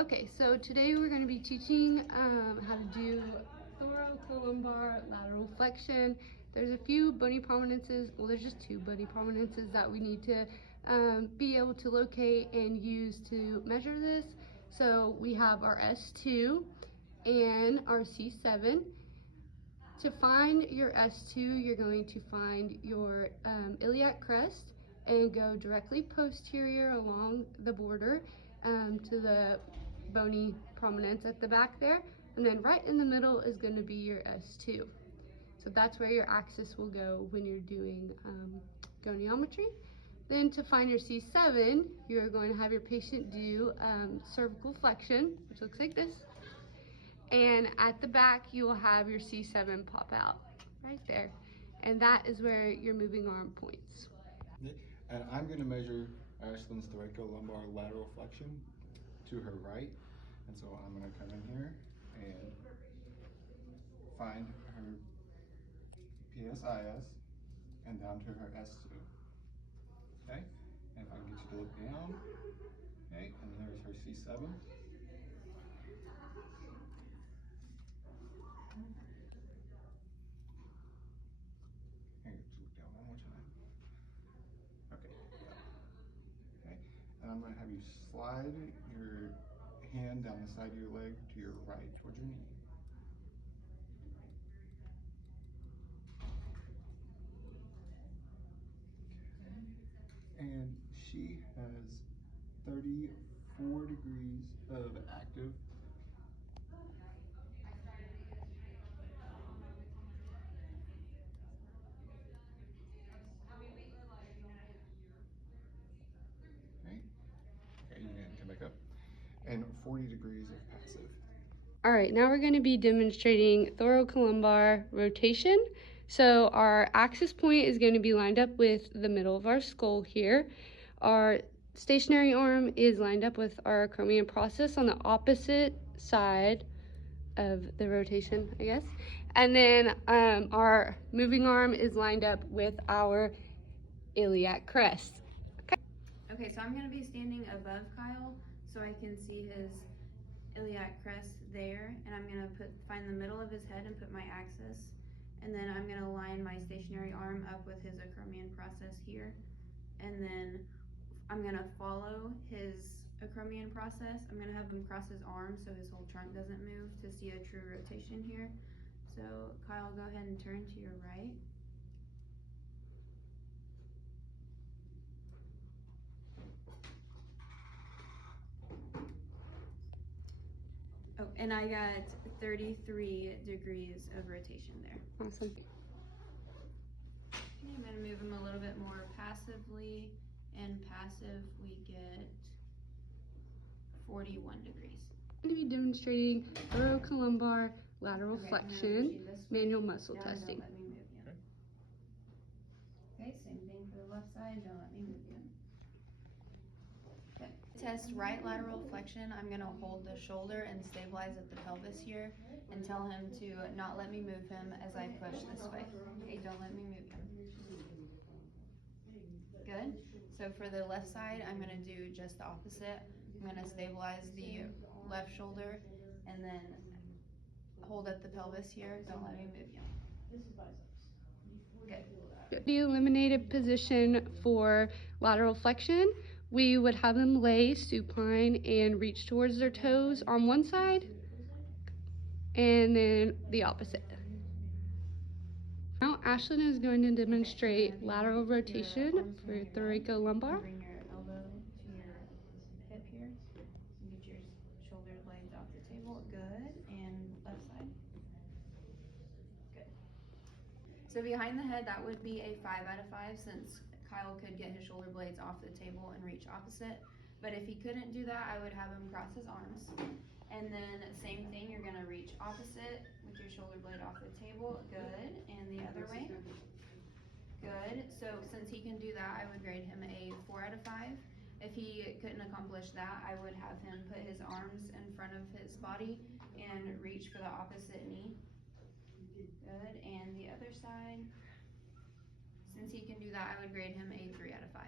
Okay, so today we're going to be teaching how to do thoracolumbar lateral flexion. There's a few bony prominences, well there's just two bony prominences that we need to be able to locate and use to measure this. So we have our S2 and our C7. To find your S2, you're going to find your iliac crest and go directly posterior along the border to the bony prominence at the back there, and then right in the middle is going to be your S2. So that's where your axis will go when you're doing goniometry. Then to find your C7, you're going to have your patient do cervical flexion, which looks like this. And at the back, you will have your C7 pop out right there. And that is where your moving arm points. And I'm going to measure Ashlyn's thoracolumbar lateral flexion to her right. And so I'm going to come in here and find her PSIS and down to her S2. Okay? And I'll get you to look down. Okay? And there's her C7. And just look down one more time. Okay. Okay. And I'm going to have you slide your hand down the side of your leg to your right towards your knee. And she has 34 degrees of active. Okay. Okay, you're gonna come back up. And 40 degrees of passive. All right, now we're going to be demonstrating thoracolumbar rotation. So our axis point is going to be lined up with the middle of our skull here. Our stationary arm is lined up with our acromion process on the opposite side of the rotation, I guess. And then our moving arm is lined up with our iliac crest. Okay, so I'm going to be standing above Kyle so I can see his iliac crest there, and I'm going to find the middle of his head and put my axis, and then I'm going to line my stationary arm up with his acromion process here, and then I'm going to follow his acromion process. I'm going to have him cross his arms so his whole trunk doesn't move to see a true rotation here. So Kyle, go ahead and turn to your right. Oh, and I got 33 degrees of rotation there. Awesome. Okay, I'm going to move him a little bit more passively, and passive we get 41 degrees. I'm going to be demonstrating thoracolumbar lateral flexion manual muscle testing. Don't let me move you. Okay, same thing for the left side. Don't let me move you. Okay. Test right lateral flexion. I'm going to hold the shoulder and stabilize at the pelvis here and tell him to not let me move him as I push this way. Okay, don't let me move him. Good. So for the left side, I'm going to do just the opposite. I'm going to stabilize the left shoulder and then hold at the pelvis here. Don't let me move you. Good. The eliminated position for lateral flexion, we would have them lay supine and reach towards their toes on one side and then the opposite. Now Ashlyn is going to demonstrate lateral rotation for thoracolumbar. Bring your elbow to your hip here and get your shoulder blades off the table. Good. And left side. Good. So behind the head, that would be a 5 out of 5 since Kyle could get his shoulder blades off the table and reach opposite. But if he couldn't do that, I would have him cross his arms. And then same thing, you're gonna reach opposite with your shoulder blade off the table. Good. And the other way. Good. So since he can do that, I would grade him a 4 out of 5. If he couldn't accomplish that, I would have him put his arms in front of his body and reach for the opposite knee. Good. And the other side. Since he can do that, I would grade him a 3 out of 5.